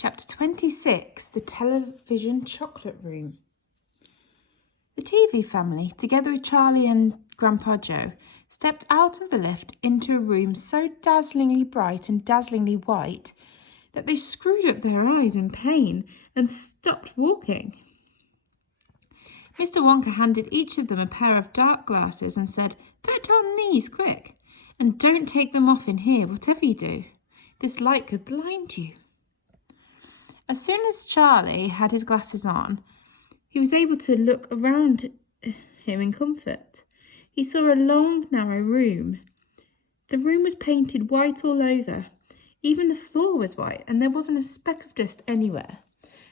Chapter 26, The Television Chocolate Room. The TV family, together with Charlie and Grandpa Joe, stepped out of the lift into a room so dazzlingly bright and dazzlingly white that they screwed up their eyes in pain and stopped walking. Mr. Wonka handed each of them a pair of dark glasses and said, "Put on these, quick, and don't take them off in here, whatever you do. This light could blind you." As soon as Charlie had his glasses on, he was able to look around him in comfort. He saw a long, narrow room. The room was painted white all over. Even the floor was white, and there wasn't a speck of dust anywhere.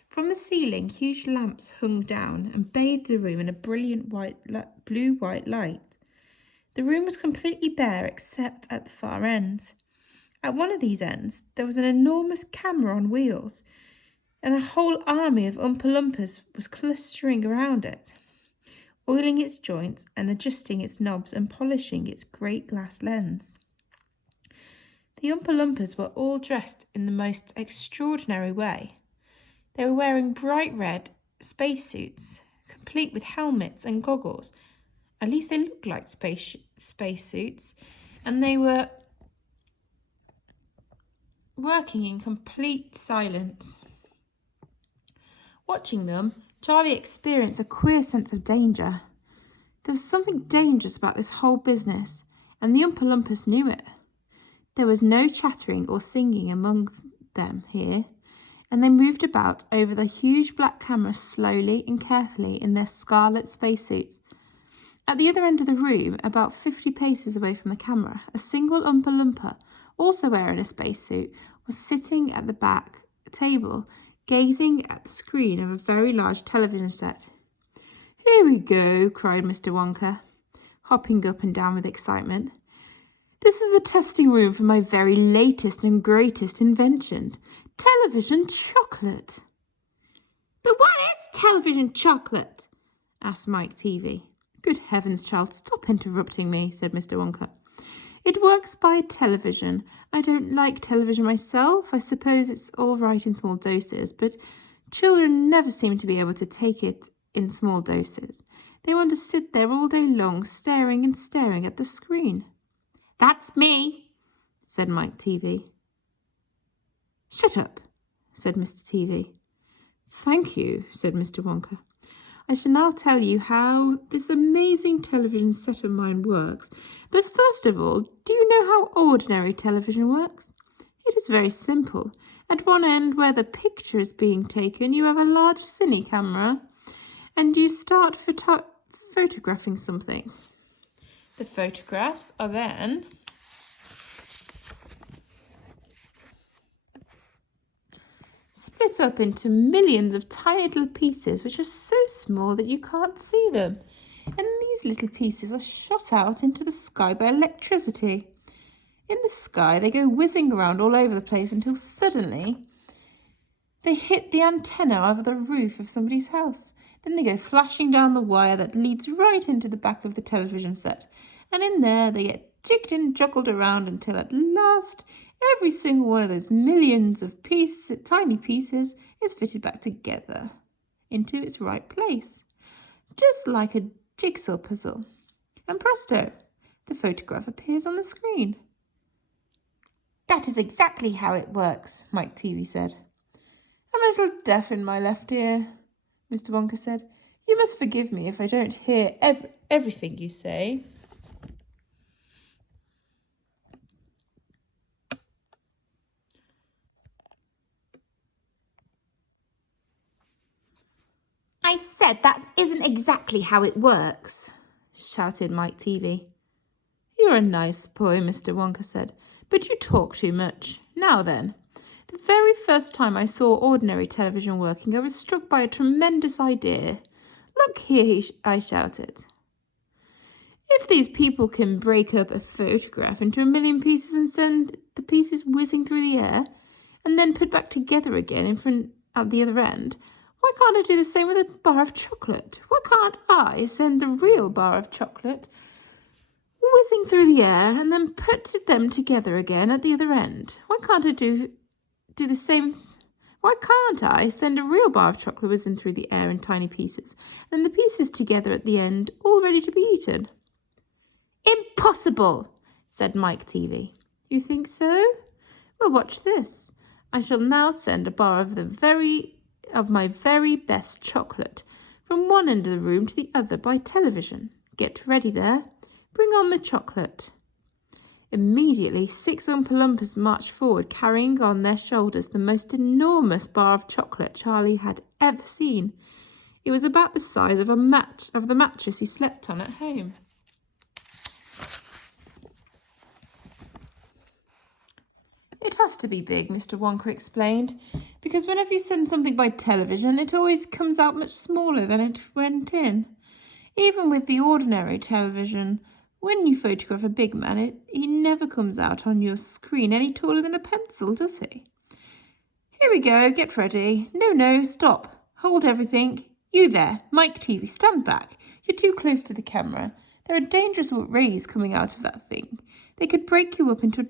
From the ceiling, huge lamps hung down and bathed the room in a brilliant blue-white light. The room was completely bare except at the far ends. At one of these ends, there was an enormous camera on wheels, and a whole army of Oompa Loompas was clustering around it, oiling its joints and adjusting its knobs and polishing its great glass lens. The Oompa Loompas were all dressed in the most extraordinary way. They were wearing bright red spacesuits, complete with helmets and goggles. At least they looked like spacesuits, and they were working in complete silence. Watching them, Charlie experienced a queer sense of danger. There was something dangerous about this whole business, and the Oompa Loompas knew it. There was no chattering or singing among them here, and they moved about over the huge black camera slowly and carefully in their scarlet spacesuits. At the other end of the room, about 50 paces away from the camera, a single Oompa Loompa, also wearing a spacesuit, was sitting at the back table, gazing at the screen of a very large television set. "Here we go," cried Mr. Wonka, hopping up and down with excitement. "This is the testing room for my very latest and greatest invention, television chocolate." "But what is television chocolate?" asked Mike TV. "Good heavens, child, stop interrupting me," said Mr. Wonka. "It works by television. I don't like television myself. I suppose it's all right in small doses, but children never seem to be able to take it in small doses. They want to sit there all day long, staring and staring at the screen." "That's me," said Mike TV. "Shut up," said Mr. TV. "Thank you," said Mr. Wonka. "I shall now tell you how this amazing television set of mine works. But first of all, do you know how ordinary television works? It is very simple. At one end where the picture is being taken, you have a large cine camera, and you start photographing something. The photographs are then split up into millions of tiny little pieces which are so small that you can't see them. And these little pieces are shot out into the sky by electricity. In the sky, they go whizzing around all over the place until suddenly they hit the antenna of the roof of somebody's house. Then they go flashing down the wire that leads right into the back of the television set. And in there, they get jigged and joggled around until at last every single one of those millions of tiny pieces is fitted back together into its right place, just like a jigsaw puzzle. And presto, the photograph appears on the screen." "That is exactly how it works," Mike TV said. "I'm a little deaf in my left ear," Mr. Wonka said. "You must forgive me if I don't hear everything you say." "I said that isn't exactly how it works," shouted Mike TV. "You're a nice boy," Mr. Wonka said, "but you talk too much. Now then, the very first time I saw ordinary television working, I was struck by a tremendous idea. Look here," I shouted. "If these people can break up a photograph into a million pieces and send the pieces whizzing through the air, and then put back together again at the other end, why can't I do the same with a bar of chocolate? Why can't I send a real bar of chocolate whizzing through the air and then put them together again at the other end? Why can't I do the same Why can't I send a real bar of chocolate whizzing through the air in tiny pieces, and the pieces together at the end, all ready to be eaten? Impossible, said Mike TV. You think so? Well, watch this. I shall now send a bar of my very best chocolate from one end of the room to the other by television. Get ready there. Bring on the chocolate. Immediately, 6 Oompa Loompas marched forward, carrying on their shoulders the most enormous bar of chocolate Charlie had ever seen. It was about the size of the mattress he slept on at home. It has to be big, Mr. Wonka explained, because whenever you send something by television, it always comes out much smaller than it went in. Even with the ordinary television, when you photograph a big man, he never comes out on your screen any taller than a pencil, does he? Here we go, get ready. No, stop. Hold everything. You there, Mike TV, stand back. You're too close to the camera. There are dangerous rays coming out of that thing. They could break you up into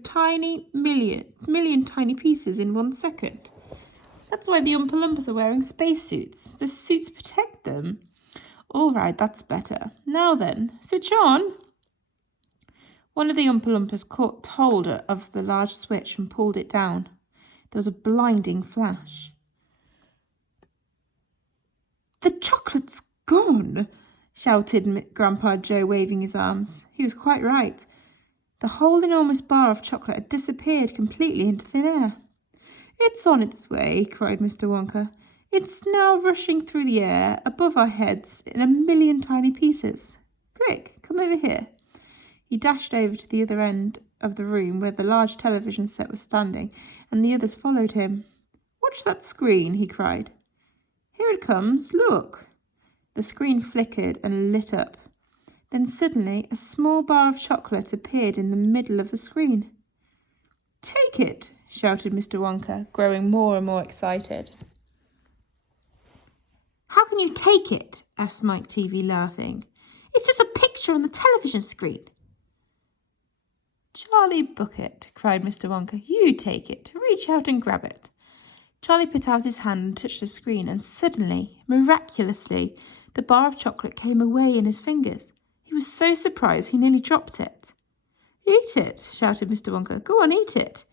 million tiny pieces in 1 second. That's why the Oompa Loompas are wearing spacesuits. The suits protect them. All right, that's better. Now then, switch on. One of the Oompa Loompas caught hold of the large switch and pulled it down. There was a blinding flash. The chocolate's gone, shouted Grandpa Joe, waving his arms. He was quite right. The whole enormous bar of chocolate had disappeared completely into thin air. It's on its way, cried Mr. Wonka. It's now rushing through the air above our heads in a million tiny pieces. Quick, come over here. He dashed over to the other end of the room where the large television set was standing, and the others followed him. Watch that screen, he cried. Here it comes, look. The screen flickered and lit up. Then suddenly a small bar of chocolate appeared in the middle of the screen. Take it, shouted Mr. Wonka, growing more and more excited. How can you take it? Asked Mike TV, laughing. It's just a picture on the television screen. Charlie Bucket, cried Mr. Wonka. You take it. Reach out and grab it. Charlie put out his hand and touched the screen, and suddenly, miraculously, the bar of chocolate came away in his fingers. He was so surprised he nearly dropped it. Eat it, shouted Mr. Wonka. Go on, eat it.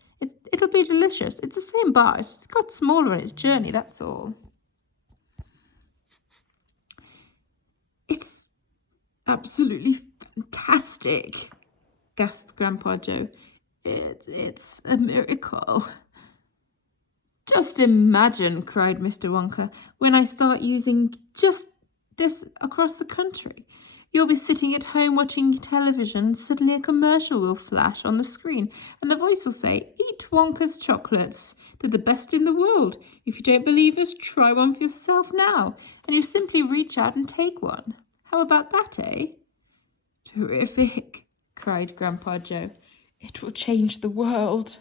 It'll be delicious. It's the same bar. It's got smaller on its journey, that's all. It's absolutely fantastic, gasped Grandpa Joe. It's a miracle. Just imagine, cried Mr. Wonka, when I start using just this across the country. You'll be sitting at home watching television, suddenly a commercial will flash on the screen, and a voice will say, Eat Wonka's chocolates. They're the best in the world. If you don't believe us, try one for yourself now. And you simply reach out and take one. How about that, eh? Terrific, cried Grandpa Joe. It will change the world.